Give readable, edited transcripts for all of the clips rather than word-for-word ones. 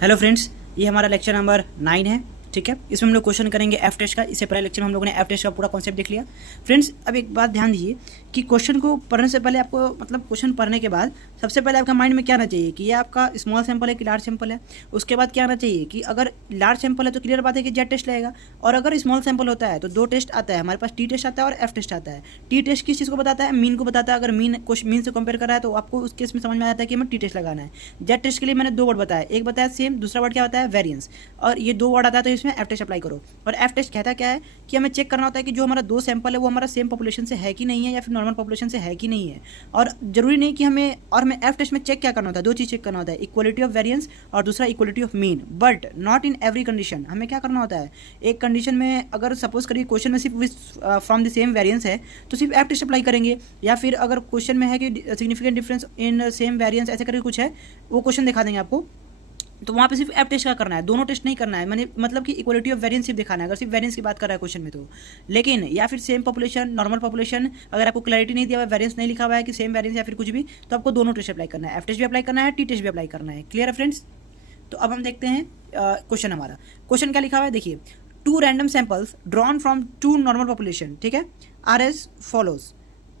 Hello friends, ये हमारा lecture number 9 है। ठीक है, इसमें हम लोग क्वेश्चन करेंगे एफ टेस्ट का। इससे पहले लेक्चर में हम लोगों ने एफ टेस्ट का पूरा कॉन्सेप्ट देख लिया। फ्रेंड्स, अब एक बात ध्यान दीजिए कि क्वेश्चन को पढ़ने से पहले आपको मतलब क्वेश्चन पढ़ने के बाद सबसे पहले आपका माइंड में क्या आना चाहिए कि ये आपका स्मॉल सैंपल है कि लार्ज सैंपल है। उसके बाद क्या आना चाहिए कि अगर लार्ज सैंपल है तो क्लियर बात है कि जेड टेस्ट लगेगा, और अगर स्मॉल सैंपल होता है तो दो टेस्ट आता है हमारे पास, टी टेस्ट आता है और एफ टेस्ट आता है। टी टेस्ट किस चीज़ को बताता है? मीन को बताता है। अगर मीन से कंपेयर कर रहा है तो आपको उस केस में समझ में आता है कि हमें टी टेस्ट लगाना है। जेड टेस्ट के लिए मैंने दो वर्ड बताया, एक बताया सेम, दूसरा वर्ड क्या बताया? वेरिएंस। और ये दो वर्ड आता है तो इसमें एफ टेस्ट अप्लाई करो। और एफ टेस्ट कहता क्या है कि हमें चेक करना होता है कि जो हमारा दो सैंपल है वो हमारा सेम पॉपुलेशन से है कि नहीं है, या फिर नॉर्मल पॉपुलेशन से है कि नहीं है। और जरूरी नहीं कि हमें एफ टेस्ट में चेक क्या करना होता है, दो चीज़ चेक करना होता है, इक्वलिटी ऑफ वेरिएंस और दूसरा equality of mean. But not in every condition. हमें क्या करना होता है, एक कंडीशन में अगर सपोज करिए क्वेश्चन में सिर्फ फ्रॉम द सेम वेरिएंस है तो सिर्फ एफ टेस्ट अप्लाई करेंगे, या फिर अगर क्वेश्चन में है कि significant difference in same variance ऐसे करके कुछ है, वो क्वेश्चन दिखा देंगे आपको, तो वहाँ पे सिर्फ एफ टेस्ट का करना है, दोनों टेस्ट नहीं करना है। मैंने मतलब कि इक्वलिटी ऑफ वेरिएंस सिर्फ दिखाना है अगर सिर्फ वेरिएंस की बात कर रहा है क्वेश्चन में तो। लेकिन या फिर सेम पॉपुलेशन, नॉर्मल पॉपुलेशन, अगर आपको क्लैरिटी नहीं दिया हुआ है, वेरिएंस नहीं लिखा हुआ है कि सेम वेरिएंस या फिर कुछ भी, तो आपको दोनों टेस्ट अप्लाई करना है, एफ टेस्ट भी अप्लाई करना है, टी टेस्ट भी अप्लाई करना है। क्लियर है फ्रेंड्स? तो अब हम देखते हैं क्वेश्चन हमारा। क्वेश्चन क्या लिखा हुआ है देखिए, two random samples drawn from two normal population, ठीक है, आर एज फॉलोज।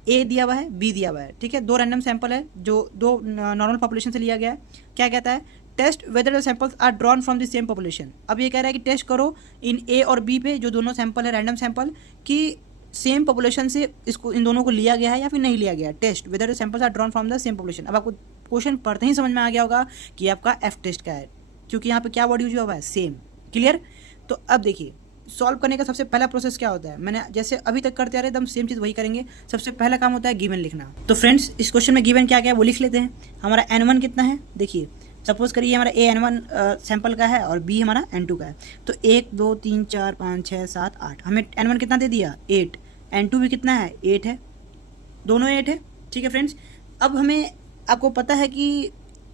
ए दिया हुआ है, बी दिया हुआ है, ठीक है, दो रैंडम सैंपल है जो दो नॉर्मल पॉपुलेशन से लिया गया है। क्या कहता है? Test whether the samples are drawn from the same population. अब ये कह रहा है कि टेस्ट करो इन ए और बी पे, जो दोनों सैंपल है रैंडम सैंपल, कि सेम पॉपुलेशन से इसको इन दोनों को लिया गया है या फिर नहीं लिया गया। Test whether the samples are drawn from the same population. अब आपको क्वेश्चन पढ़ते ही समझ में आ गया होगा कि आपका एफ टेस्ट का है, क्योंकि यहाँ पे क्या वर्ड यूज हुआ है? सेम। क्लियर? तो अब देखिए, सॉल्व करने का सबसे पहला प्रोसेस क्या होता है, मैंने जैसे अभी तक करते आ रहे एकदम सेम चीज़ वही करेंगे। सबसे पहला काम होता है गिवन लिखना। तो फ्रेंड्स, इस क्वेश्चन में गिवन क्या क्या है वो लिख लेते हैं। हमारा N1 कितना है देखिए, सपोज करिए हमारा A N1 सैंपल का है और B हमारा N2 का है। तो 1 2 3 4 5 6 7 8, हमें N1 कितना दे दिया? 8। N2 भी कितना है? 8 है, दोनों 8 है। ठीक है फ्रेंड्स, अब हमें आपको पता है कि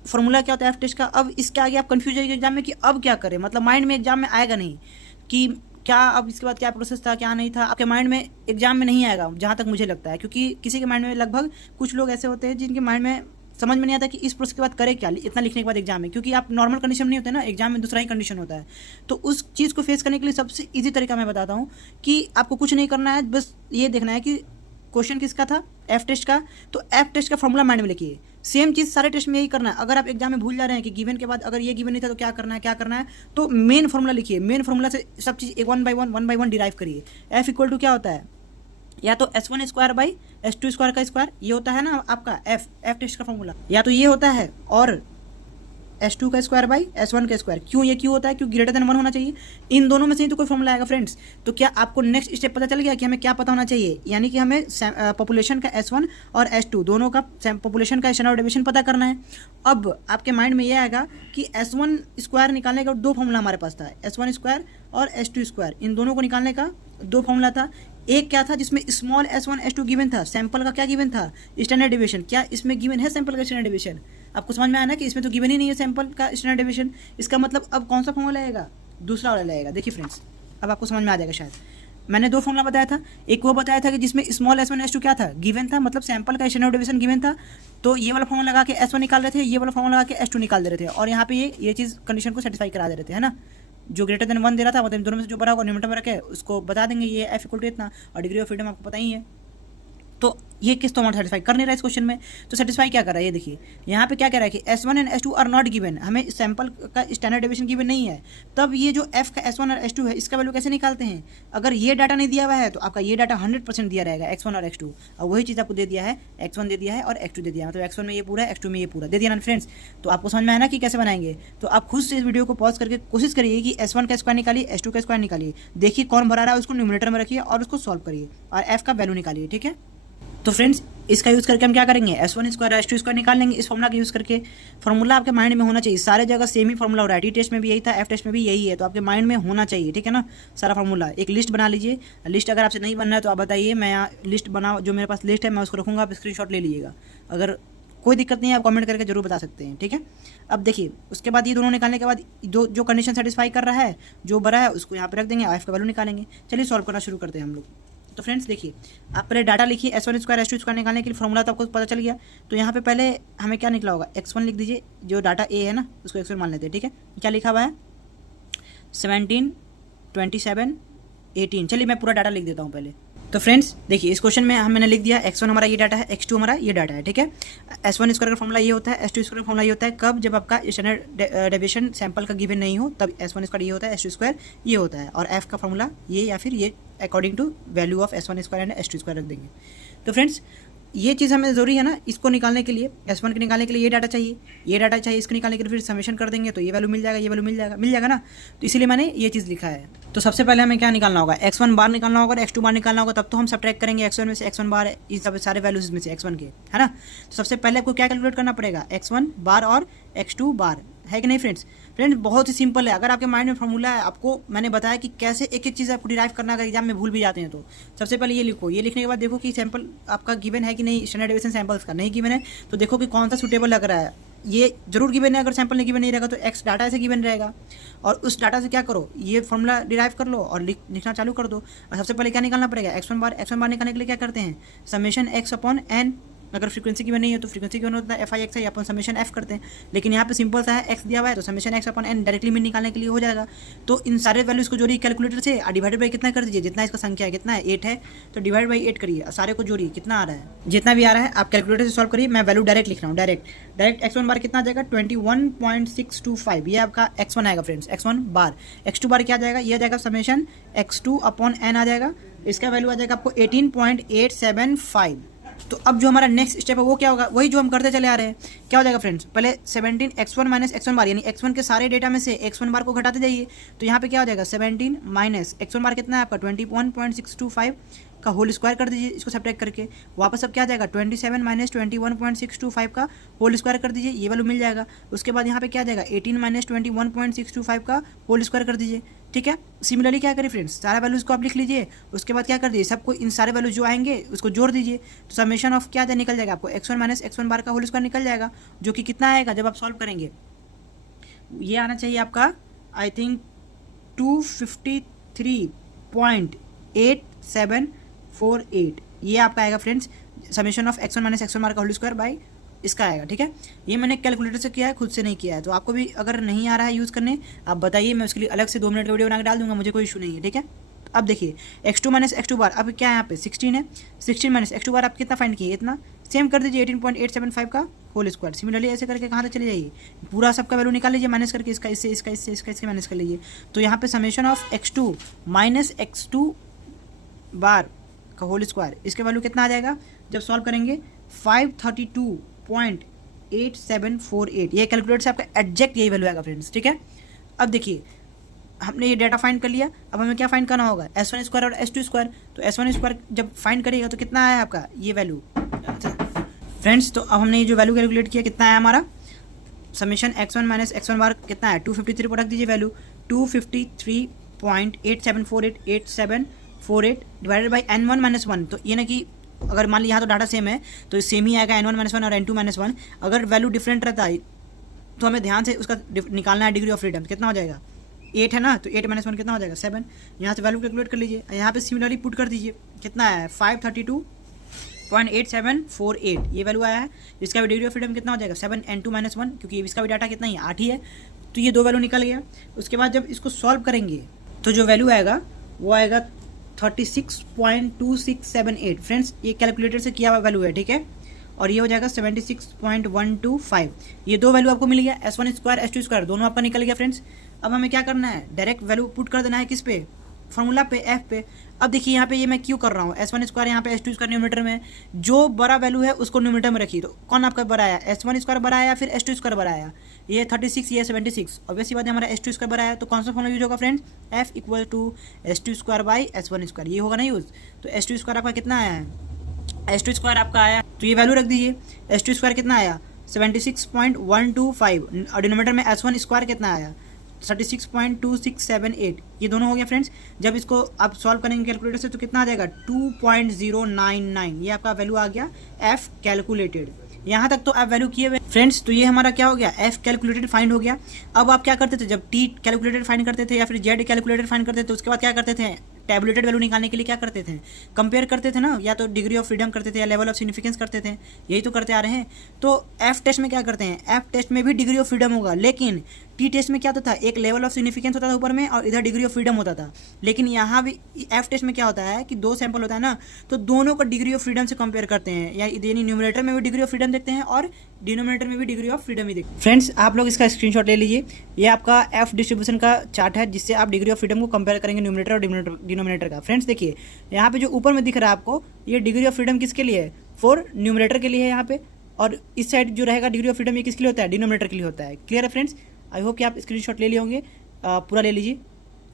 फॉर्मूला क्या होता है एफ टेस्ट का। अब इसके आगे आप कन्फ्यूज होइए एग्जाम में कि अब क्या करें, मतलब माइंड में एग्जाम में आएगा नहीं कि क्या अब इसके बाद क्या प्रोसेस था क्या नहीं था, आपके माइंड में एग्जाम में नहीं आएगा जहाँ तक मुझे लगता है, क्योंकि किसी के माइंड में लगभग कुछ लोग ऐसे होते हैं जिनके माइंड में समझ में नहीं आता कि इस प्रोसेस के बाद करें क्या, इतना लिखने के बाद एग्जाम में, क्योंकि आप नॉर्मल कंडीशन में नहीं होते ना, एग्जाम में दूसरा ही कंडीशन होता है। तो उस चीज़ को फेस करने के लिए सबसे ईजी तरीका मैं बताता हूँ कि आपको कुछ नहीं करना है, बस ये देखना है कि क्वेश्चन किसका था? एफ टेस्ट का। तो एफ टेस्ट का फॉर्मूला माइंड में लिखिए। सेम चीज़ सारे टेस्ट में यही करना है। अगर आप एग्जाम में भूल जा रहे हैं कि गिवन के बाद अगर ये गिवन नहीं था तो क्या करना है क्या करना है, तो मेन फॉर्मूला लिखिए। मेन फॉर्मूला से सब चीज़ वन बाई वन डिराइव करिए। एफ इक्वल टू क्या होता है? या तो S1 square by S2 square का स्क्वायर, ये होता है ना आपका एफ टेस्ट का फॉर्मूला, या तो ये होता है, और S2 का स्क्वायर बाई S1 का स्क्वायर। क्यों ये क्यों होता है? क्यों ग्रेटर देन 1 होना चाहिए। इन दोनों में से ही तो कोई फॉर्मूला आएगा फ्रेंड्स। तो क्या आपको नेक्स्ट स्टेप पता चल गया कि हमें क्या पता होना चाहिए, यानी कि हमें पॉपुलेशन का S1 और S2 दोनों का पॉपुलेशन का स्टैंडर्ड डेविएशन पता करना है। अब आपके माइंड में ये आएगा कि S1 स्क्वायर निकालने का दो फॉर्मूला हमारे पास था, S1 स्क्वायर और S2 स्क्वायर, इन दोनों को निकालने का दो फॉर्मूला था। एक क्या था जिसमें स्मॉल S1 S2 गिवन था, सैंपल का क्या गिवन था? Standard deviation. क्या इसमें गिवन है सैंपल का स्टैंडर्ड डेविएशन? आपको समझ में आया ना कि इसमें तो गिवन ही नहीं है सैंपल का स्टैंडर्ड डेविएशन। इसका मतलब अब कौन सा फॉर्मूला आएगा? दूसरा वाला लगेगा। देखिए फ्रेंड्स, अब आपको समझ में आ जाएगा शायद। मैंने दो फॉर्मूला बताया था, एक वो बताया था कि जिसमें स्मॉल S1 S2 क्या था? गिवन था, मतलब सैंपल का स्टैंडर्ड डेविएशन गिवन था। तो ये वाला फॉर्मूला लगा के S1 निकाल रहे थे, ये वाला फॉर्मूला लगा के S2 निकाल दे रहे थे, और यहाँ पे ये चीज़ कंडीशन को सेटिस्फाई करा दे रहे थे, है ना। जो ग्रेटर देन 1 दे रहा था, मतलब दोनों में से जो बड़ा होगा न्यूमरेटर में रखे उसको बता देंगे ये एफ इक्वल टू इतना, और डिग्री ऑफ फ्रीडम आपको पता ही है। तो ये किस तो हमारा सेटिस्फाई कर नहीं रहा है इस क्वेश्चन में। तो सेटिस्फाई क्या कर रहा है ये देखिए, यहाँ पे क्या कह रहा है कि S1 and S2 are not given, हमें सैंपल का स्टैंडर्ड डेविएशन गिवन नहीं है। तब ये जो f का S1 और S2 है इसका वैल्यू कैसे निकालते हैं? अगर ये डाटा नहीं दिया हुआ है तो आपका ये डाटा 100% दिया रहेगा, X1 और X2, और वही चीज़ आपको दे दिया है, X1 दे दिया है और X2 दे दिया है, मतलब X1 में ये पूरा है, X2 में ये पूरा दे दिया ना फ्रेंड्स। तो आपको समझ में आया ना कि कैसे बनाएंगे। तो आप खुद से इस वीडियो को पॉज करके कोशिश करिए कि S1 का स्क्वायर निकालिए, S2 का स्क्वायर निकालिए, देखिए कौन भरा रहा है उसको न्यूमरेटर में रखिए और उसको सॉल्व करिए, और f का वैल्यू निकालिए। ठीक है, तो फ्रेंड्स इसका यूज़ करके हम क्या करेंगे? S1 स्क्वायर S2 स्क्वायर निकाल लेंगे इस फॉर्मूला का यूज़ करके। फॉर्मूला आपके माइंड में होना चाहिए, सारे जगह सेम ही फॉर्मूला हो रहा है, टी टेस्ट में भी यही था, एफ टेस्ट में भी यही है, तो आपके माइंड में होना चाहिए। ठीक है ना, सारा फॉर्मूला। एक लिस्ट बना लीजिए। लिस्ट अगर आपसे नहीं बनना है तो आप बताइए, मैं यहाँ लिस्ट बना, जो मेरे पास लिस्ट है मैं उसको रखूँगा, आप स्क्रीनशॉट ले लीजिएगा। अगर कोई दिक्कत नहीं है आप कमेंट करके जरूर बता सकते हैं। ठीक है, अब देखिए उसके बाद ये दोनों निकालने के बाद जो कंडीशन सेटिस्फाई कर रहा है, जो बड़ा है उसको यहाँ पे रख देंगे, एफ का वैल्यू निकालेंगे। चलिए सॉल्व करना शुरू करते हैं हम लोग। तो फ्रेंड्स देखिए, आप पहले डाटा लिखिए S1 स्क्वायर S2 स्क्वायर निकालने के लिए फॉर्मूला तो आपको पता चल गया। तो यहाँ पे पहले हमें क्या निकला होगा, x1 लिख दीजिए, जो डाटा ए है ना उसको x1 मान लेते हैं, ठीक है। क्या लिखा हुआ है 17, 27, 18। चलिए मैं पूरा डाटा लिख देता हूँ पहले। तो फ्रेंड्स देखिए, इस क्वेश्चन में मैंने लिख दिया x1 हमारा ये डाटा है, x2 हमारा ये डाटा है, ठीक है। S1 स्क्वायर का फॉर्मूला ये होता है, S2 स्क्वायर का फॉर्मूला ये होता है कब, जब आपका स्टैंडर्ड डेविएशन सैंपल का गिवन नहीं हो, तब S1 स्क्वायर ये होता है, S2 स्क्वायर ये होता है, और f का फॉर्मूला ये या फिर ये according to value of S1 square and S2 square रख देंगे। तो फ्रेंड्स ये चीज़ हमें ज़रूरी है ना, इसको निकालने के लिए S1 के निकालने के लिए ये डाटा चाहिए, ये डाटा चाहिए, इसको निकालने के लिए फिर समेशन कर देंगे तो ये वैल्यू मिल जाएगा, ये वैल्यू मिल जाएगा ना। तो इसीलिए मैंने ये चीज़ लिखा है। तो सबसे पहले हमें क्या निकालना होगा, x1 बार निकालना होगा और x2 बार निकालना होगा, तब तो हम सब्ट्रैक्ट करेंगे x1 में से x1 बार, इस सब सारे वैल्यूज में से x1 के, है ना। तो सबसे पहले आपको क्या कैलकुलेट करना पड़ेगा, x1 बार और x2 बार, है कि नहीं फ्रेंड्स। बहुत ही सिंपल है। अगर आपके माइंड में फॉर्मूला है, आपको मैंने बताया कि कैसे एक एक चीज़ आपको डिराइव करना, अगर एग्जाम में भूल भी जाते हैं तो सबसे पहले ये लिखो, ये लिखने के बाद देखो कि सैंपल आपका गिवन है कि नहीं, स्टैंडर्ड डेविएशन सैंपल्स का नहीं गिवन है तो देखो कि कौन सा सूटेबल लग रहा है। ये जरूर गिवन है, अगर सैंपल नहीं गिवन नहीं रहेगा तो एक्स डाटा से गिवन रहेगा, और उस डाटा से क्या करो, ये फॉर्मूला डिराइव कर लो और लिखना चालू कर दो। और सबसे पहले क्या निकालना पड़ेगा, x1 बार निकालने के लिए क्या करते हैं, समेशन x अपॉन n। अगर फ्रीक्वेंसी गिवन नहीं है तो फ्रीक्वेंसी गिवन होता है FIX है, अपन समेशन f करते हैं, लेकिन यहाँ पे सिंपल सा है x दिया हुआ है तो summation x upon n directly mean निकालने के लिए हो जाएगा। तो इन सारे वैल्यूज को जोड़िए कैलकुलेटर से, डिवाइडेड बाई कितना कर दीजिए, जितना इसका संख्या है कितना है 8 है तो डिवाइड बाई 8 करिए, सारे को जोड़िए, कितना आ रहा है, जितना भी आ रहा है आप कैलकुलेटर से सॉल्व करिए। मैं वैल्यू डायरेक्ट लिख रहा हूँ, डायरेक्ट x1 बार कितना आ जाएगा 21.625, ये आपका x1 आएगा फ्रेंड्स, x1 बार। x2 बार क्या आ जाएगा, ये आ जाएगा समेशन x2 अपॉन n आ जाएगा, इसका वैल्यू आ जाएगा आपको 18.875। तो अब जो हमारा नेक्स्ट स्टेप है वो क्या होगा, वही जो हम करते चले आ रहे हैं। क्या हो जाएगा फ्रेंड्स, पहले 17 x1 माइनस x1 बार, यानी x1 के सारे डेटा में से x1 बार को घटाते जाइए। तो यहाँ पे क्या हो जाएगा 17 माइनस x1 बार कितना है आपका 21.625 का होल स्क्वायर कर दीजिए, इसको सब्ट्रैक्ट करके वापस अब क्या आ जाएगा 27 माइनस 21.625 का होल स्क्वायर कर दीजिए, ये वैल्यू मिल जाएगा। उसके बाद यहाँ पे क्या आ जाएगा 18 माइनस 21.625 का होल स्क्वायर कर दीजिए, ठीक है। सिमिलरली क्या करें फ्रेंड्स, सारे वैल्यूज को आप लिख लीजिए, उसके बाद क्या कर दीजिए, सबको इन सारे वैल्यूज जो आएंगे उसको जोड़ दीजिए। तो समेशन ऑफ क्या निकल जाएगा आपको x1 माइनस x1 बार का होल स्क्वायर निकल जाएगा, जो कि कितना आएगा जब आप सॉल्व करेंगे, ये आना चाहिए आपका आई थिंक 253.8748, ये आपका आएगा friends summation of x1 minus x1 बार का होल स्क्वायर बाई इसका आएगा, ठीक है। ये मैंने कैलकुलेटर से किया है, खुद से नहीं किया है। तो आपको भी अगर नहीं आ रहा है यूज़ करने, आप बताइए, मैं उसके लिए अलग से 2 मिनट का वीडियो बना के डाल दूंगा, मुझे कोई इशू नहीं है, ठीक है। अब देखिए x2 माइनस x2 बार, अब क्या है यहाँ पे 16 है, 16 माइनस x2 बार आप कितना फाइंड किए, इतना सेम कर दीजिए 18.875 का होल स्क्वायर। सिमिलरली ऐसे करके कहाँ तक चले जाइए, पूरा सबका वैल्यू निकाल लीजिए, माइनस करके इसका इससे इसका इससे इसका इसके माइनस कर लीजिए। तो यहाँ पे summation of x2 minus x2 बार का होल स्क्वायर, इसके वैल्यू कितना आ जाएगा जब सॉल्व करेंगे 532.8748, ये कैलकुलेटर से आपका एग्जैक्ट यही वैल्यू आएगा फ्रेंड्स, ठीक है। अब देखिए हमने ये डाटा फाइंड कर लिया, अब हमें क्या फाइंड करना होगा S1 स्क्वायर और S2 स्क्वायर। तो S1 स्क्वायर जब फाइंड करिएगा तो कितना आया आपका ये वैल्यू फ्रेंड्स। तो अब हमने ये जो वैल्यू कैलकुलेट किया कितना आया हमारा, समेशन x1 माइनस x1 बार कितना है 253 पर रख दीजिए value 253.8748 divided by n1 minus 1। तो ये ना कि अगर मान ली यहाँ तो डाटा सेम है तो सेम ही आएगा n1 माइनस 1 और n2 माइनस 1। अगर वैल्यू डिफरेंट रहता है तो हमें ध्यान से उसका निकालना है डिग्री ऑफ फ्रीडम, कितना हो जाएगा 8 है ना, तो 8 माइनस 1 कितना हो जाएगा 7। यहाँ से वैल्यू कैलकुलेट कर लीजिए, यहाँ पे सिमिलरली पुट कर दीजिए, कितना है 532.8748 ये वैल्यू आया है। इसका भी डिग्री ऑफ फ्रीडम कितना हो जाएगा 7 n2 माइनस 1, क्योंकि इसका भी डाटा कितना ही 8 ही है। तो ये 2 वैल्यू निकल गया। उसके बाद जब इसको सॉल्व करेंगे तो जो वैल्यू आएगा वो आएगा 36.2678 फ्रेंड्स, ये कैलकुलेटर से किया हुआ वैल्यू है, ठीक है। और ये हो जाएगा 76.125। ये 2 वैल्यू आपको मिल गया, S1 स्क्वायर S2 स्क्वायर दोनों आपका निकल गया फ्रेंड्स। अब हमें क्या करना है, डायरेक्ट वैल्यू पुट कर देना है किस पे, फॉर्मूला पे f पे। अब देखिए यहाँ पे ये मैं क्यों कर रहा हूँ, S1 स्क्वायर यहाँ पे S2 स्क्वायर न्यूमरेटर में, जो बड़ा वैल्यू है उसको न्यूमरेटर में रखिए। तो कौन आपका बड़ा आया, S1 स्क्वायर बड़ा आया फिर S2 स्क्वायर बड़ा आया, ये 36 ये 76। ऑब्वियसली बात है हमारा S2 स्क्वायर बड़ा आया, तो कौन सा फॉर्मूला यूज होगा friends, f equal to S2 square by S1 square, ये होगा ना यूज। तो S2 स्क्वायर आपका कितना आया है, S2 स्क्वायर आपका आया, तो ये वैल्यू रख दीजिए। S2 स्क्वायर कितना आया 76.125 और डिनोमिनेटर में S1 स्क्वायर कितना आया 36.2678, ये दोनों हो गया फ्रेंड्स। जब इसको आप सॉल्व करेंगे कैलकुलेटर से तो कितना आ जाएगा 2.099, ये आपका वैल्यू आ गया f कैलकुलेटेड। यहाँ तक तो आप वैल्यू किए हुए फ्रेंड्स। तो ये हमारा क्या हो गया, f कैलकुलेटेड फाइंड हो गया। अब आप क्या करते थे, जब t कैलकुलेटेड फाइंड करते थे या फिर z कैलकुलेटेड फाइंड करते थे तो उसके बाद क्या करते थे, टैबुलेटेड वैल्यू निकालने के लिए क्या करते थे, कंपेयर करते थे ना, या तो डिग्री ऑफ फ्रीडम करते थे या लेवल ऑफ सिग्निफिकेंस करते थे, यही तो करते आ रहे हैं। तो एफ टेस्ट में क्या करते हैं, एफ टेस्ट में भी डिग्री ऑफ फ्रीडम होगा, लेकिन टी टेस्ट में क्या होता था, एक लेवल ऑफ सिग्निफिकेंस होता था ऊपर में और इधर डिग्री ऑफ फ्रीडम होता था। लेकिन यहाँ भी एफ टेस्ट में क्या होता है कि 2 सैंपल होता है ना, तो दोनों को डिग्री ऑफ फ्रीडम से कंपेयर करते हैं, यानी न्यूमरेटर में भी डिग्री ऑफ फ्रीडम देखते हैं और डिनोमिनेटर में भी डिग्री ऑफ फ्रीडम ही देखते हैं। फ्रेंड्स आप लोग इसका स्क्रीनशॉट ले लीजिए, ये आपका एफ डिस्ट्रीब्यूशन का चार्ट है जिससे आप डिग्री ऑफ फ्रीडम को कंपेयर करेंगे न्यूमरेटर और डिनोमिनेटर का। फ्रेंड्स देखिए यहाँ पे जो ऊपर में दिख रहा है आपको, ये डिग्री ऑफ फ्रीडम किसके लिए है, फॉर न्यूमरेटर के लिए है यहाँ पे, और इस साइड जो रहेगा डिग्री ऑफ फ्रीडम ये किसके लिए होता है, डिनोमिनेटर के लिए होता है। क्लियर है फ्रेंड्स, आई होप कि आप स्क्रीनशॉट ले लिए होंगे, पूरा ले लीजिए,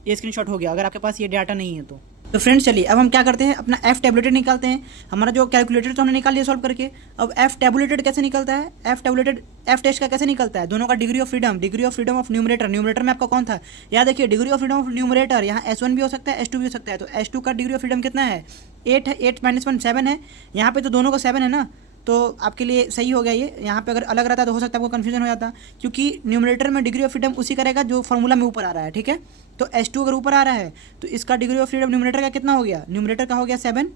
ये स्क्रीनशॉट हो गया अगर आपके पास ये डाटा नहीं है तो फ्रेंड्स चलिए अब हम क्या करते हैं, अपना एफ टैबुलेटेड निकालते हैं। हमारा जो कैलकुलेटर तो हमने निकाल लिया सॉल्व करके, अब एफ टैबुलेटेड कैसे निकलता है, एफ टैबुलेटेड एफ टेस्ट का कैसे निकलता है, दोनों का degree of freedom of numerator, numerator में आपका कौन था, याद देखिए degree of freedom of numerator, यहाँ S1 भी हो सकता है S2 भी हो सकता है, तो S2 का डिग्री ऑफ फ्रीडम कितना है, 8 है, 8 - 1 7 है, यहाँ पे तो दोनों का 7 है ना, तो आपके लिए सही हो गया ये। यहाँ पे अगर अलग रहता तो हो सकता है आपको कन्फ्यूजन हो जाता, क्योंकि न्यूमरेटर में डिग्री ऑफ फ्रीडम उसी का रहेगा जो फॉर्मूला में ऊपर आ रहा है, ठीक है। तो S2 अगर ऊपर आ रहा है तो इसका डिग्री ऑफ फ्रीडम न्यूमरेटर का कितना हो गया, न्यूमरेटर का हो गया 7,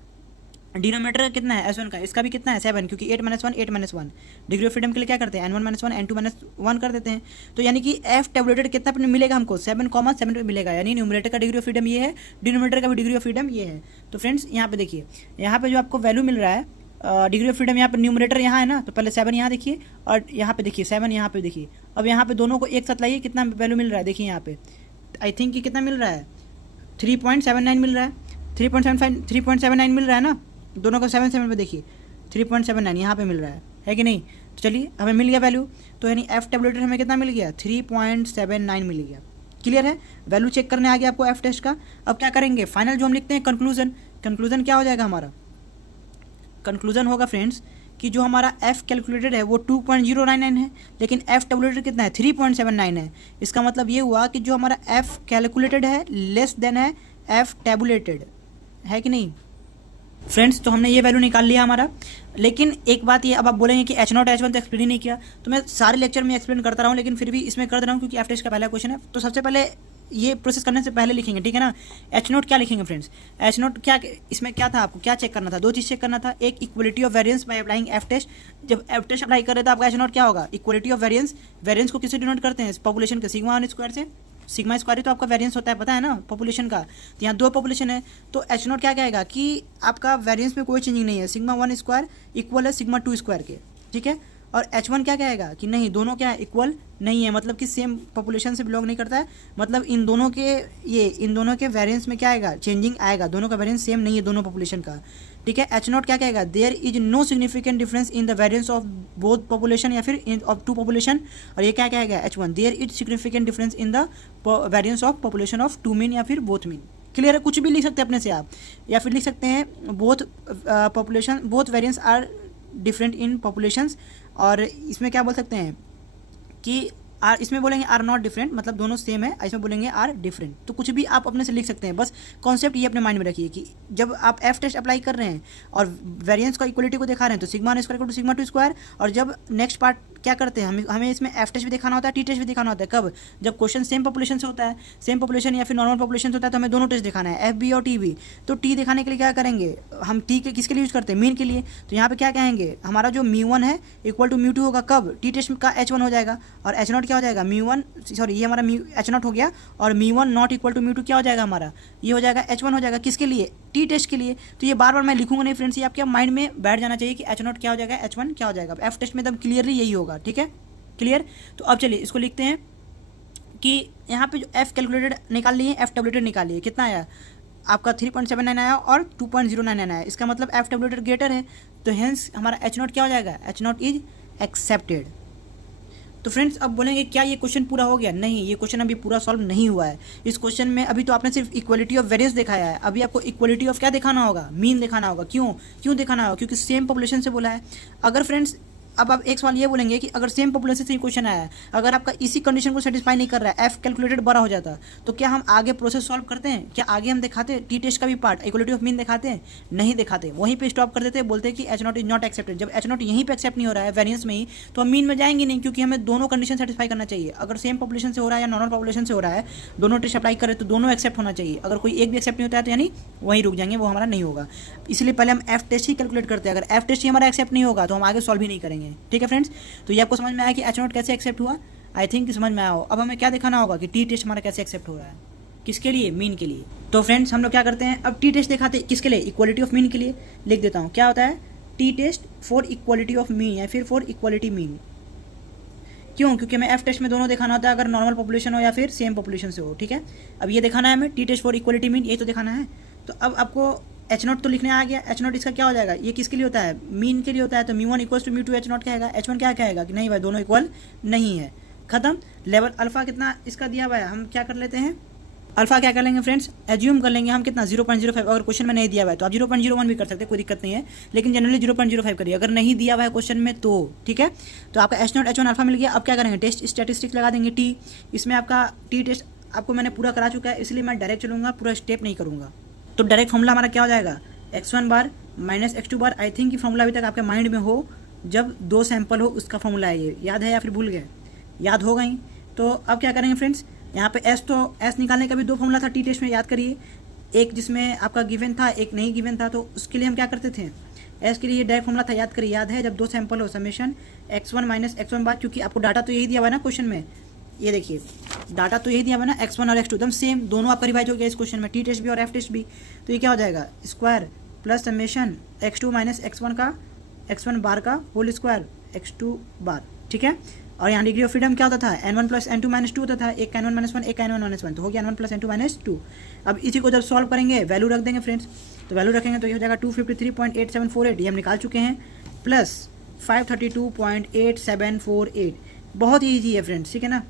डिनोमिनेटर का कितना है S1 का, इसका भी कितना है 7, क्योंकि 8 - 1 डिग्री ऑफ फ्रीडम के लिए क्या करते हैं N1 - 1 N2 - 1 कर देते हैं। तो यानी कि एफ टैबुलेटेड कितना पे मिलेगा हमको, 7,7 पे मिलेगा, यानी न्यूमरेटर का डिग्री ऑफ फ्रीडम ये है, डिनोमिनेटर का भी डिग्री ऑफ फ्रीडम ये है। तो फ्रेंड्स यहाँ पे देखिए, यहाँ पे जो आपको वैल्यू मिल रहा है डिग्री ऑफ फ्रीडम, यहाँ पे न्यूमरेटर यहाँ है ना, तो पहले 7 यहाँ देखिए और यहाँ पे देखिए 7 यहाँ पे देखिए। अब यहाँ पे दोनों को एक साथ लाइए, कितना वैल्यू मिल रहा है देखिए यहाँ पे, आई थिंक कि कितना मिल रहा है 3.79 मिल रहा है, 3.79 मिल रहा है ना, दोनों को 7 पे देखिए 3.79 यहाँ पे मिल रहा है कि नहीं। तो चलिए हमें मिल गया वैल्यू, तो यानी एफ टैबुलेटेड हमें कितना मिल गया 3.79 मिल गया। क्लियर है, वैल्यू चेक करने आ गया आपको एफ टेस्ट का। अब क्या करेंगे, फाइनल जो हम लिखते हैं कंक्लूजन क्या हो जाएगा हमारा, कंक्लूजन होगा फ्रेंड्स कि जो हमारा एफ कैलकुलेटेड है वो 2.099 है, लेकिन एफ टैबुलेटेड कितना है 3.79 है। इसका मतलब ये हुआ कि जो हमारा एफ कैलकुलेटेड है लेस देन है एफ टैबुलेटेड, है कि नहीं फ्रेंड्स। तो हमने ये वैल्यू निकाल लिया हमारा। लेकिन एक बात ये, अब आप बोलेंगे कि H0 H1 तो एक्सप्लेन ही नहीं किया, तो मैं सारे लेक्चर में एक्सप्लेन करता रहा हूँ, लेकिन फिर भी इसमें कर दे रहा हूँ क्योंकि एफ टेस्ट का पहला क्वेश्चन है। तो सबसे पहले ये प्रोसेस करने से पहले लिखेंगे, ठीक है ना। H0 क्या लिखेंगे फ्रेंड्स, H0 क्या, इसमें क्या था, आपको क्या चेक करना था, 2 चीज़ चेक करना था, एक equality of variance by applying F test. जब एफ टेस्ट अप्लाई कर रहे तो आपका H0 क्या होगा, इक्वलिटी ऑफ वेरिएंस। वेरिएंस को किससे डिनोट करते हैं, पॉपुलेशन के सिग्मा 1 स्क्वायर से, सिग्मा स्क्वायर तो आपका वेरिएंस होता है, पता है ना पॉपुलेशन का। तो यहाँ 2 पॉपुलेशन है, तो H0 क्या कहेगा कि आपका वेरिएंस में कोई चेंजिंग नहीं है, सिग्मा 1 स्क्वायर इक्वल है सिग्मा 2 स्क्वायर के, ठीक है। और H1 क्या कहेगा कि नहीं, दोनों क्या है, इक्वल नहीं है, मतलब कि सेम पॉपुलेशन से बिलोंग नहीं करता है, मतलब इन दोनों के वेरिएंस में क्या आएगा, चेंजिंग आएगा, दोनों का वेरिएंस सेम नहीं है दोनों पॉपुलेशन का, ठीक है। H0 क्या कहेगा, there is no significant difference in the variance of both population या फिर ऑफ 2 पॉपुलेशन। और ये क्या कहेगा H1, there is significant difference in the variance of population of 2 mean या फिर बोथ मीन। क्लियर है, कुछ भी लिख सकते हैं अपने से आप, या फिर लिख सकते हैं both variance are different in populations. और इसमें क्या बोल सकते हैं कि आर, इसमें बोलेंगे आर नॉट डिफरेंट, मतलब दोनों सेम है, इसमें बोलेंगे आर डिफरेंट। तो कुछ भी आप अपने से लिख सकते हैं, बस कॉन्सेप्ट ये अपने माइंड में रखिए कि जब आप एफ टेस्ट अप्लाई कर रहे हैं और वेरिएंस का इक्वलिटी को दिखा रहे हैं तो सिग्मा 1 स्क्वायर को सिग्मा 2 स्क्वायर। और जब नेक्स्ट पार्ट क्या करते हैं, हमें इसमें एफ टेस्ट भी दिखाना होता है, टी टेस्ट भी दिखाना होता है। कब, जब क्वेश्चन सेम पॉपुलेशन से होता है, सेम पॉपुलेशन या फिर नॉर्मल पॉपुलेशन से होता है, तो हमें दोनों टेस्ट दिखाना है, एफ बी और टी बी। तो टी दिखाने के लिए क्या करेंगे हम, टी के किसके लिए यूज़ करते हैं, मीन के लिए। तो यहाँ पे क्या कहेंगे, हमारा जो μ1 है इक्वल टू μ2 होगा, कब, टी टेस्ट का H1 हो जाएगा, और H0 क्या हो जाएगा, ये हमारा H0 हो गया, और μ1 नॉट इक्वल टू μ2 क्या हो जाएगा हमारा, ये हो जाएगा H1 हो जाएगा, किसके लिए, टी टेस्ट के लिए। तो ये बार बार मैं लिखूंगा नहीं फ्रेंड्स, ये आपके माइंड में बैठ जाना चाहिए कि H0 क्या हो जाएगा, H1 क्या हो जाएगा। एफ टेस्ट में एकदम क्लियरली यही होगा, ठीक है, क्लियर। तो अब चलिए इसको लिखते हैं कि यहाँ पे जो एफ कैलकुलेटेड निकाल लिए, एफ टैबुलेटेड निकाल लिए, कितना आया आपका 3.79 आया और 2.099 आया। इसका मतलब एफ टैबुलेटेड ग्रेटर है, तो हेंस हमारा H0 क्या हो जाएगा, H0 इज एक्सेप्टेड। तो फ्रेंड्स अब बोलेंगे क्या ये क्वेश्चन पूरा हो गया, नहीं, ये क्वेश्चन अभी पूरा सॉल्व नहीं हुआ है। इस क्वेश्चन में अभी तो आपने सिर्फ इक्वलिटी ऑफ वेरिएंस दिखाया है, अभी आपको इक्वलिटी ऑफ क्या दिखाना होगा, मीन दिखाना होगा। क्यों दिखाना होगा, क्योंकि सेम पॉपुलेशन से बोला है। अगर फ्रेंड्स अब आप एक सवाल ये बोलेंगे कि अगर सेम पॉपुलेशन से क्वेश्चन आया है, अगर आपका इसी कंडीशन को सेटिस्फाई नहीं कर रहा है, एफ कैलकुलेटेड बड़ा हो जाता, तो क्या हम आगे प्रोसेस सॉल्व करते हैं? क्या आगे हम दिखाते हैं टी टेस्ट का भी पार्ट, इक्वलिटी ऑफ मीन दिखाते हैं? नहीं दिखाते, वहीं पे स्टॉप कर देते हैं, बोलते हैं कि H not is not accepted. जब एच नॉट यहीं पे एक्सेप्ट नहीं हो रहा है वेरिएंस में ही, तो हम मीन में जाएंगे नहीं, क्योंकि हमें दोनों कंडीशन सेटिस्फाई करना चाहिए। अगर सेम पॉपुलेशन से हो रहा है या नॉर्मल पॉपुलेशन से हो रहा है, दोनों टेस्ट अप्लाई करें तो दोनों एक्सेप्ट होना चाहिए। अगर कोई एक भी एक्सेप्ट नहीं होता है तो यानी वहीं रुक जाएंगे, वो हमारा नहीं होगा। इसलिए पहले हम एफ टेस्ट ही कैलकुलेट करते हैं। अगर एफ टेस्ट ही हमारा एक्सेप्ट नहीं होगा तो हम आगे सॉल्व ही नहीं करेंगे। ठीक है फ्रेंड्स, तो ये आपको समझ में आया कि एच नॉट कैसे एक्सेप्ट हुआ? आई थिंक समझ में आया हो। अब हमें क्या दिखाना होगा कि टी टेस्ट हमारा कैसे एक्सेप्ट हो रहा है, किसके लिए? मीन के लिए। तो फ्रेंड्स हम लोग क्या करते हैं, अब टी टेस्ट दिखाते हैं किसके लिए? इक्वालिटी ऑफ मीन के लिए। लिख देता हूँ क्या होता है, T test for equality of mean या फिर फॉर इक्वालिटी मीन। क्यों? क्योंकि हमें एफ टेस्ट में दोनों दिखाना होता है, अगर नॉर्मल पॉपुलेशन हो या फिर सेम पॉपुलेशन से हो। ठीक है, अब ये दिखाना है हमें T test for equality mean, ये तो दिखाना है। तो अब आपको एच नॉट तो लिखने आ गया। एच नॉट इसका क्या हो जाएगा, ये किसके लिए होता है? मीन के लिए होता है। तो mu one equals to mu two H naught क्या आएगा? एच वन क्या कहेगा कि नहीं भाई दोनों इक्वल नहीं है, खत्म। लेवल अल्फा कितना इसका दिया हुआ है, हम क्या कर लेते हैं, अल्फा क्या कर लेंगे फ्रेंड्स, एज्यूम कर लेंगे हम कितना 0.05। अगर क्वेश्चन में नहीं दिया हुआ है तो आप 0.01 भी कर सकते हैं, कोई दिक्कत नहीं है, लेकिन जनरली 0.05 करिए अगर नहीं दिया हुआ है क्वेश्चन में तो। ठीक है, तो आपका H naught H one alpha मिल गया। अब क्या करेंगे, टेस्ट स्टैटिस्टिक्स लगा देंगे टी। इसमें आपका टी टेस्ट आपको मैंने पूरा करा चुका है, इसलिए मैं डायरेक्ट चलूँगा, पूरा स्टेप नहीं करूँगा। तो डायरेक्ट फॉर्मूला हमारा क्या हो जाएगा, x1 bar minus x2 bar. I think कि फॉर्मूला अभी तक आपके माइंड में हो, जब दो सैंपल हो उसका फॉर्मूला है ये, याद है या फिर भूल गए? याद होगा ही। तो अब क्या करेंगे फ्रेंड्स, यहाँ पे एस, तो एस निकालने का भी दो फॉर्मूला था टी टेस्ट में, याद करिए। एक जिसमें आपका गिवन था, एक नहीं गिवन था, तो उसके लिए हम क्या करते थे, एस के लिए डायरेक्ट फॉर्मूला था, याद करिए। याद है, जब दो सैंपल हो समेशन x1 माइनस x1 बार, क्योंकि आपको डाटा तो यही दिया हुआ है ना क्वेश्चन में, ये देखिए डाटा तो यही दिया हुआ है ना, x1 और x2 एकदम सेम, दोनों आपका रिवाइज हो गया इस क्वेश्चन में, टी टेस्ट भी और एफ टेस्ट भी। तो ये क्या हो जाएगा, square plus summation x2 minus x1 का x1 बार का होल स्क्वायर x2 बार। ठीक है, और यहाँ डिग्री ऑफ फ्रीडम क्या होता था, n1 प्लस n2 माइनस 2 होता था, एक n1 माइनस 1 एक n1 माइनस 1, तो हो गया n1 प्लस n2 माइनस 2। अब इसी को जब सॉल्व करेंगे वैल्यू रख देंगे फ्रेंड्स, तो वैल्यू रखेंगे तो ये हो जाएगा 253.8748, ये हम निकाल चुके हैं, प्लस 532.8748। बहुत ही ईजी है फ्रेंड्स, ठीक है ना।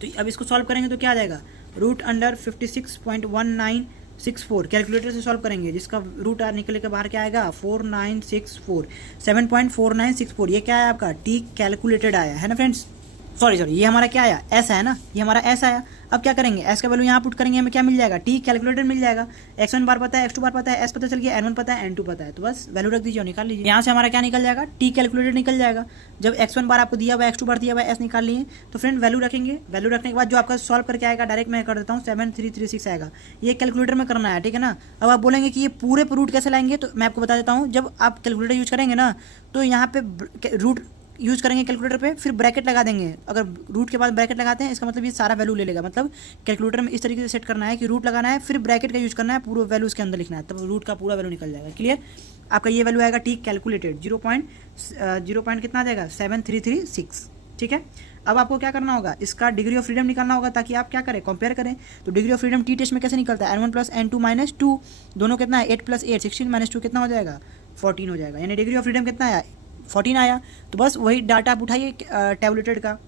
तो अब इसको सॉल्व करेंगे तो क्या आ जाएगा, रूट अंडर 56.1964, कैलकुलेटर से सॉल्व करेंगे, जिसका रूट आर निकले के बाहर क्या आएगा 4964, 7.4964। ये क्या है आपका टी कैलकुलेटेड आया है ना फ्रेंड्स, सॉरी ये हमारा क्या आया, एस है ना, ये हमारा एस आया। अब क्या करेंगे, एस का वैल्यू यहाँ पुट करेंगे, हमें क्या मिल जाएगा, टी कैलकुलेटेड मिल जाएगा। x1 बार पता है, x2 बार पता है, एस पता चल गया, n1 पता है, n2 पता है, तो बस वैल्यू रख दीजिए और निकाल लीजिए। यहाँ से हमारा क्या निकल जाएगा, टी कैलकुलेटेड निकल जाएगा। जब x1 बार आपको दिया हुआ है, x2 बार दिया हुआ है, एस निकाल लिए, तो फ्रेंड वैल्यू रखेंगे। वैल्यू रखने के बाद जो आपका सॉल्व करके आएगा, डायरेक्ट मैं कर देता हूँ 7336 आएगा। ये कैलकुलेटर में करना है, ठीक है ना। अब आप बोलेंगे कि ये पूरे पर रूट कैसे लाएंगे, तो मैं आपको बता देता हूँ। जब आप कैलकुलेटर यूज करेंगे ना, तो यहाँ पे रूट यूज़ करेंगे कैलकुलेटर पे, फिर ब्रैकेट लगा देंगे। अगर रूट के बाद ब्रैकेट लगाते हैं, इसका मतलब ये सारा वैल्यू ले लेगा। मतलब कैलकुलेटर में इस तरीके से सेट करना है कि रूट लगाना है, फिर ब्रैकेट का यूज़ करना है, पूरा वैल्यू उसके अंदर लिखना है, तब रूट का पूरा वैल्यू निकल जाएगा। क्लियर, आपका ये वैल्यू आएगा टी कैलकुलेटेड 0 पॉइंट कितना आ जाएगा 7336। ठीक है, अब आपको क्या करना होगा, इसका डिग्री ऑफ फ्रीडम निकालना होगा, ताकि आप क्या करें, कंपेयर करें। तो degree of freedom T test में कैसे निकलता है, n1 प्लस n2 माइनस 2, दोनों कितना है 8 प्लस 8 16 माइनस 2 कितना हो जाएगा 14 हो जाएगा। यानी डिग्री ऑफ फ्रीडम कितना आया 14 आया। तो बस वही डाटा आप उठाइए टैबुलेटेड का।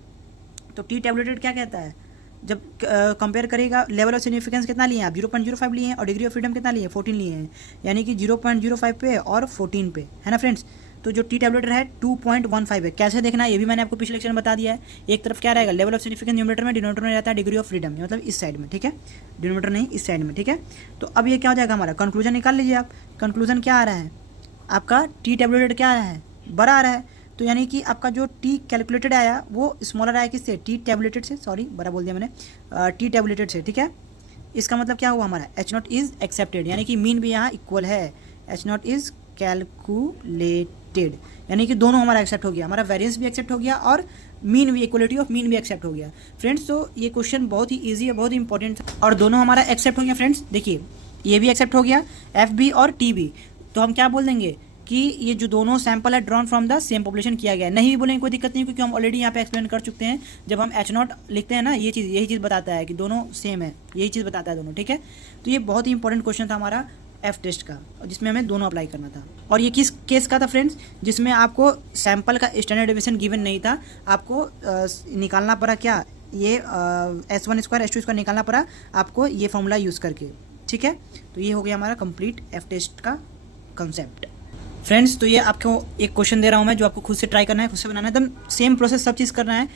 तो टी टैबुलेटेड क्या कहता है, जब कंपेयर करेगा, लेवल ऑफ सिग्निफिकेंस कितना लिए हैं आप 0.05 लिए हैं, और डिग्री ऑफ फ्रीडम कितना लिए 14 लिए हैं, यानी कि 0.05 पे और 14 पे, है ना फ्रेंड्स। तो जो टी टैबुलेटर है 2.15 है। कैसे देखना है ये भी मैंने आपको पिछले लेक्चर में बता दिया है। एक तरफ क्या रहेगा, लेवल ऑफ सिग्निफिकेंस न्यूमरेटर में, डिनोमिनेटर में रहता है डिग्री ऑफ फ्रीडम, मतलब इस साइड में, ठीक है, डिनोमिनेटर नहीं इस साइड में, ठीक है। तो अब ये क्या हो जाएगा हमारा, कंक्लूजन निकाल लीजिए आप। कंक्लूजन क्या आ रहा है आपका, टी टैबुलेटेड क्या आ रहा है, बड़ा आ रहा है। तो यानी कि आपका जो टी कैलकुलेटेड आया वो स्मॉलर आया किससे, टी टैबुलेटेड से, सॉरी बड़ा बोल दिया मैंने, टी टैबुलेटेड से, ठीक है। इसका मतलब क्या हुआ हमारा, एच नॉट इज़ एक्सेप्टेड, यानी कि मीन भी यहाँ इक्वल है, एच नॉट इज़ कैलकुलेटेड, यानी कि दोनों हमारा एक्सेप्ट हो गया, हमारा वेरिएंस भी एक्सेप्ट हो गया और मीन भी, इक्वलिटी ऑफ मीन भी एक्सेप्ट हो गया फ्रेंड्स। तो ये क्वेश्चन बहुत ही ईजी है, बहुत ही इंपॉर्टेंट है, और दोनों हमारा एक्सेप्ट हो गया फ्रेंड्स। देखिए ये भी एक्सेप्ट हो गया, एफ बी और टी बी। तो हम क्या बोल देंगे कि ये जो दोनों सैंपल है drawn from the same population किया गया है। नहीं भी बोलेंगे कोई दिक्कत नहीं, क्योंकि हम ऑलरेडी यहाँ पे एक्सप्लेन कर चुके हैं। जब हम एच नॉट लिखते हैं ना, ये चीज़ यही चीज़ बताता है कि दोनों सेम है, यही चीज़ बताता है दोनों, ठीक है। तो ये बहुत ही इंपॉर्टेंट क्वेश्चन था हमारा एफ टेस्ट का, जिसमें हमें दोनों अप्लाई करना था। और ये किस केस का था फ्रेंड्स, जिसमें आपको सैंपल का स्टैंडर्ड डेविएशन गिवन नहीं था, आपको निकालना पड़ा क्या, ये S1 स्क्वायर S2 स्क्वायर निकालना पड़ा आपको ये फॉर्मूला यूज़ करके, ठीक है। तो ये हो गया हमारा कंप्लीट एफ टेस्ट का कंसेप्ट। फ्रेंड्स तो ये आपको एक क्वेश्चन दे रहा हूँ मैं, जो आपको खुद से ट्राई करना है, खुद से बनाना है, एकदम सेम प्रोसेस सब चीज़ करना है,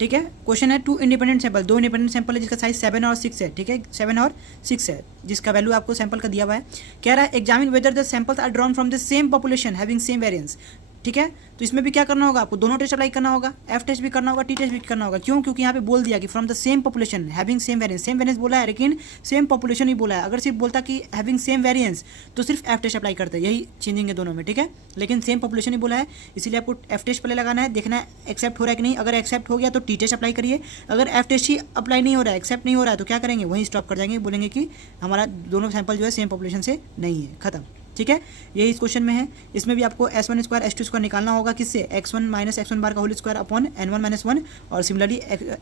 ठीक है। क्वेश्चन है 2 इंडिपेंडेंट सैंपल, 2 इंडिपेंडेंट सैंपल है जिसका साइज 7 और 6 है, ठीक है, 7 और 6 है, जिसका वैल्यू आपको सैंपल का दिया हुआ है। कह रहा है examine whether the samples are drawn from the same population having same variance, ठीक है। तो इसमें भी क्या करना होगा आपको, दोनों टेस्ट अप्लाई करना होगा, एफ टेस्ट भी करना होगा, टी टेस्ट भी करना होगा। क्यों? क्योंकि यहाँ पे बोल दिया कि from the same population having same variance, same variance बोला है लेकिन सेम पॉपुलेशन ही बोला है। अगर सिर्फ बोलता कि हैविंग सेम वेरिएंस तो सिर्फ एफ टेस्ट अप्लाई करते हैं, यही चेंजिंग है दोनों में, ठीक है। लेकिन सेम पॉपुलेशन ही बोला है, इसीलिए आपको एफ टेस्ट पहले लगाना है, देखना है एक्सेप्ट हो रहा है कि नहीं। अगर एक्सेप्ट हो गया तो टी टेस्ट अप्लाई करिए, अगर एफ टेस्ट ही अप्लाई नहीं हो रहा है, एक्सेप्ट नहीं हो रहा है, तो क्या करेंगे, वहीं स्टॉप कर जाएंगे, बोलेंगे कि हमारा दोनों सैंपल जो है सेम पॉपुलेशन से नहीं है, खत्म, ठीक है। यही इस क्वेश्चन में है। इसमें भी आपको S1 स्क्वायर S2 स्क्वायर निकालना होगा, किससे, x1 माइनस x1 बार का whole square upon n1 minus 1, और सिमिलरली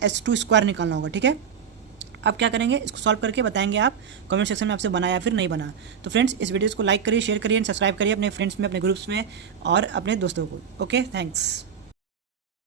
S2 स्क्वायर निकालना होगा, ठीक है। अब क्या करेंगे, इसको सॉल्व करके बताएंगे आप कमेंट सेक्शन में आपसे बना या फिर नहीं बना। तो फ्रेंड्स इस वीडियो को लाइक करिए, शेयर करिए एंड सब्सक्राइब करिए अपने फ्रेंड्स में, अपने ग्रुप्स में और अपने दोस्तों को। Okay, thanks.